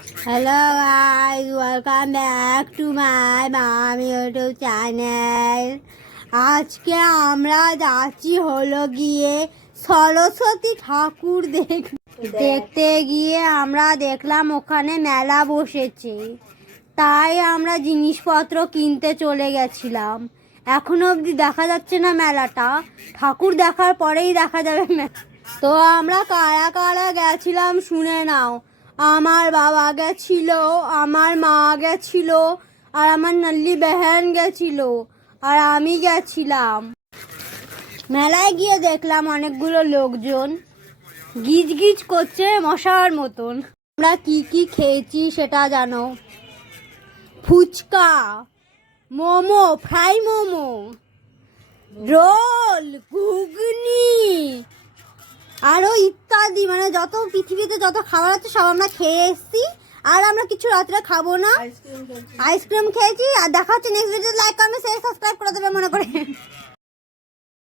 Hello guys, welcome back to my মামি YouTube channel. আজকে আমরা যাচ্ছি হলো গিয়ে সরস্বতী ঠাকুর দেখতে গিয়ে আমরা দেখলাম ওখানে মেলা বসেছে, তাই আমরা জিনিসপত্র কিনতে চলে গেছিলাম। এখনো অবধি দেখা যাচ্ছে না মেলাটা, ঠাকুর দেখার পরেই দেখা যাবে মেলা। তো আমরা কারা কারা গেছিলাম শুনে নাও। আমার বাবা গেছিল, আমার মা গেছিল, আর আমার নল্লি বেহেন গেছিল, আর আমি গেছিলাম। মেলায় গিয়ে দেখলাম অনেকগুলো লোকজন গিজ গিজ করছে মশার মতন। আমরা কি কি খেয়েছি সেটা জানো? ফুচকা, মোমো, ফ্রাই মোমো, রোল, ঘুগনি, আরও ইত্যাদি, মানে যত পৃথিবীতে যত খাবার আছে সব আমরা খেয়ে এসেছি। আর আমরা কিছু রাত্রে খাবো না, আইসক্রিম খেয়েছি। আর দেখা হচ্ছে next video. Like comment share subscribe করে দেবে মনে করে।